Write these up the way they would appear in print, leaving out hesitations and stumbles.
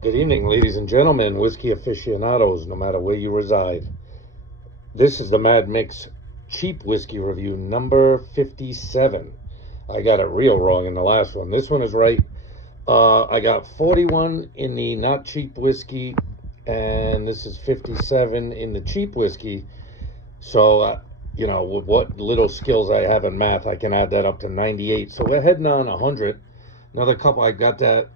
Good evening, ladies and gentlemen, whiskey aficionados, no matter where you reside. This is the Mad Mix cheap whiskey review number 57. I got it real wrong in the last one. This one is right. I got 41 in the not cheap whiskey, and this is 57 in the cheap whiskey. So, with what little skills I have in math, I can add that up to 98. So we're heading on 100. Another couple. I've got that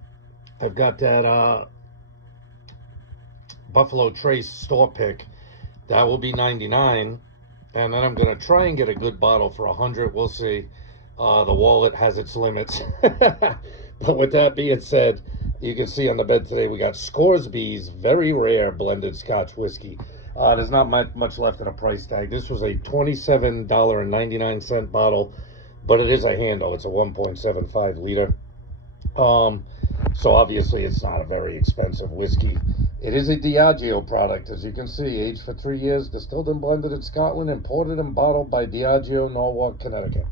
Buffalo Trace store pick. That will be 99. And then I'm going to try and get a good bottle for 100. We'll see. The wallet has its limits. But with that being said, you can see on the bed today we got Scoresby's very rare blended Scotch whiskey. There's not much left in the price tag. This was a $27.99 bottle, but it is a handle. It's a 1.75 liter. So obviously it's not a very expensive whiskey. It is a Diageo product, as you can see, aged for 3 years, distilled and blended in Scotland, imported and bottled by Diageo, Norwalk, Connecticut.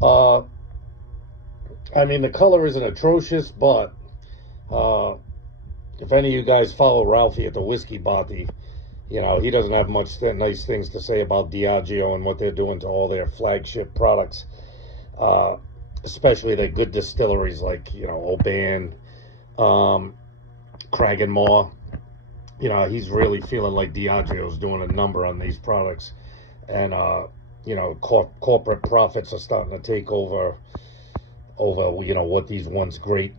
The color isn't atrocious, but if any of you guys follow Ralphie at the Whiskey Bothy, he doesn't have much nice things to say about Diageo and what they're doing to all their flagship products, especially the good distilleries like, Oban, Cragganmore. He's really feeling like Diageo's doing a number on these products, and corporate profits are starting to take over what these once great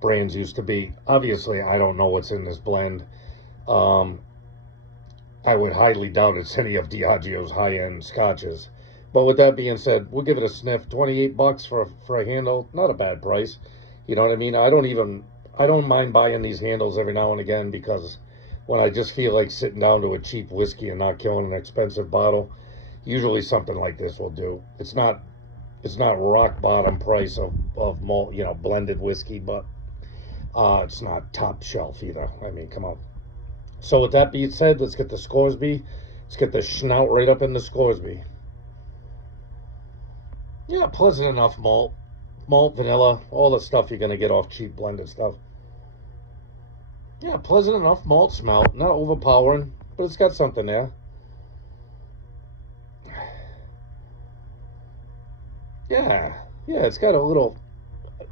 brands used to be. Obviously, I don't know what's in this blend. I would highly doubt it's any of Diageo's high-end scotches. But with that being said, we'll give it a sniff. $28 for a handle, not a bad price. You know what I mean? I don't mind buying these handles every now and again, because when I just feel like sitting down to a cheap whiskey and not killing an expensive bottle, usually something like this will do. It's not rock bottom price of malt, blended whiskey, but it's not top shelf either. I mean, come on. So with that being said, let's get the Scoresby. Let's get the schnout right up in the Scoresby. Yeah, pleasant enough malt, vanilla, all the stuff you're gonna get off cheap blended stuff. Yeah, pleasant enough malt smell, not overpowering, but it's got something there. Yeah, it's got a little.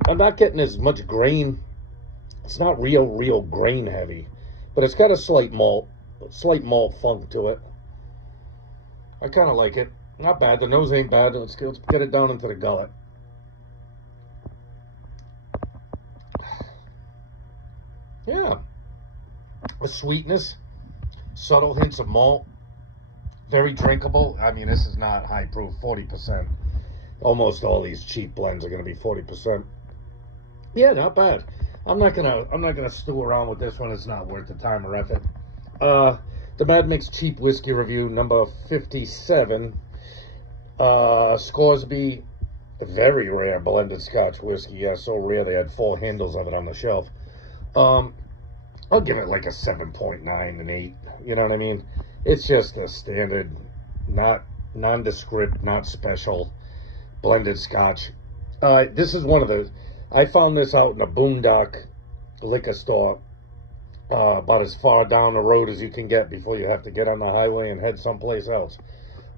I'm not getting as much grain. It's not real grain heavy, but it's got a slight malt funk to it. I kind of like it. Not bad. The nose ain't bad. Let's get it down into the gullet. Yeah, a sweetness, subtle hints of malt, very drinkable. I mean, this is not high proof, 40%. Almost all these cheap blends are going to be 40%. Yeah, not bad. I'm not gonna stew around with this one. It's not worth the time or effort. The Mad Mix cheap whiskey review number 57. Scoresby, very rare blended Scotch whiskey. Yeah, so rare they had 4 handles of it on the shelf. I'll give it like a 7.9 and 8. You know what I mean? It's just a standard, not nondescript, not special blended Scotch. This is one of the. I found this out in a boondock liquor store, about as far down the road as you can get before you have to get on the highway and head someplace else.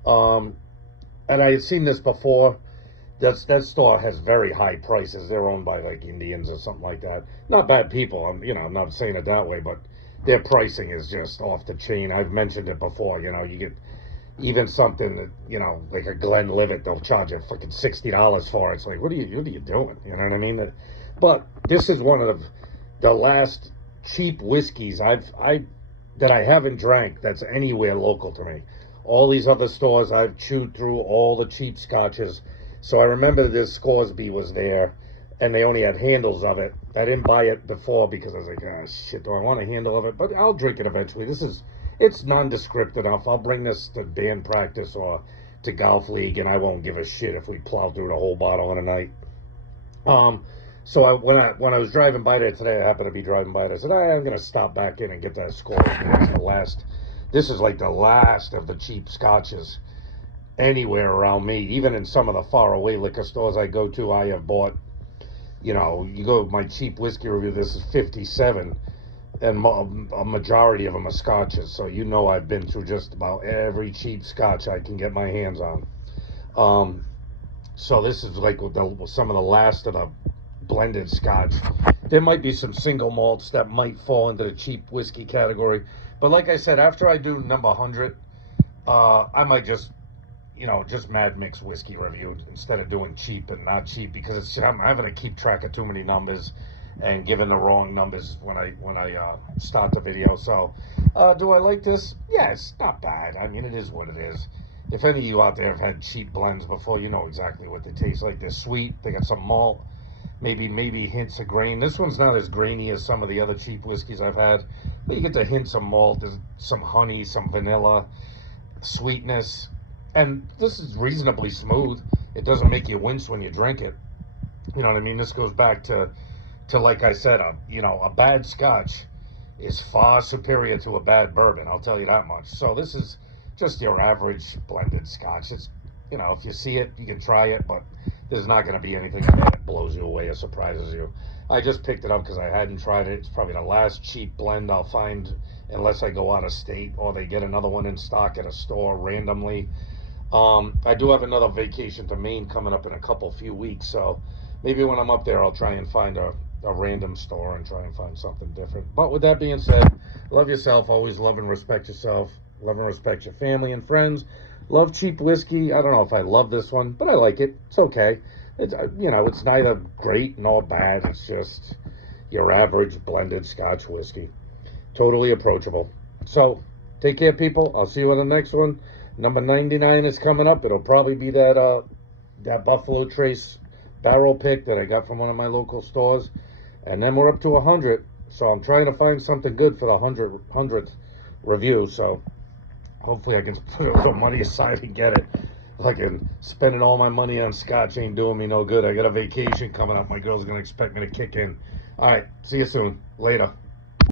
And I had seen this before. That store has very high prices. They're owned by like Indians or something like that. Not bad people. I'm not saying it that way, but their pricing is just off the chain. I've mentioned it before. You get even something that, like a Glenlivet, they'll charge you fucking $60 for. It's like, what are you doing? You know what I mean? But this is one of the last cheap whiskeys that I haven't drank that's anywhere local to me. All these other stores, I've chewed through all the cheap scotches. So I remember this Scoresby was there, and they only had handles of it. I didn't buy it before because I was like, oh, shit, do I want a handle of it? But I'll drink it eventually. It's nondescript enough. I'll bring this to band practice or to golf league, and I won't give a shit if we plow through the whole bottle in a night. So when I was driving by there today, I happened to be driving by there. I said, I'm going to stop back in and get that Scoresby. This is like the last of the cheap scotches anywhere around me. Even in some of the faraway liquor stores I go to, I have bought, you go my cheap whiskey review. This is 57. and a majority of them are scotches. So you know I've been through just about every cheap scotch I can get my hands on. Um, so this is like some of the last of the blended scotch. There might be some single malts that might fall into the cheap whiskey category, but like I said, after I do number 100, I might just Mad Mix whiskey review instead of doing cheap and not cheap, because I'm having to keep track of too many numbers and giving the wrong numbers when I start the video. So, do I like this? Yeah, it's not bad. I mean, it is what it is. If any of you out there have had cheap blends before, you know exactly what they taste like. They're sweet. They got some malt, maybe hints of grain. This one's not as grainy as some of the other cheap whiskeys I've had, but you get the hints of malt. There's some honey, some vanilla, sweetness, and this is reasonably smooth. It doesn't make you wince when you drink it. You know what I mean? This goes back to like I said, a bad scotch is far superior to a bad bourbon. I'll tell you that much. So this is just your average blended scotch. It's, if you see it, you can try it, but there's not going to be anything that blows you away or surprises you. I just picked it up because I hadn't tried it. It's probably the last cheap blend I'll find unless I go out of state or they get another one in stock at a store randomly. I do have another vacation to Maine coming up in a few weeks, so maybe when I'm up there, I'll try and find a random store and try and find something different. But with that being said, love yourself, always love and respect yourself, love and respect your family and friends. Love cheap whiskey. I don't know if I love this one, but I like it. It's okay. It's neither great nor bad. It's just your average blended Scotch whiskey. Totally approachable. So, take care, people. I'll see you on the next one. Number 99 is coming up. It'll probably be that Buffalo Trace barrel pick that I got from one of my local stores. And then we're up to 100. So I'm trying to find something good for the 100th review. So hopefully I can put a little money aside and get it. Fucking spending all my money on scotch ain't doing me no good. I got a vacation coming up. My girl's going to expect me to kick in. All right. See you soon. Later.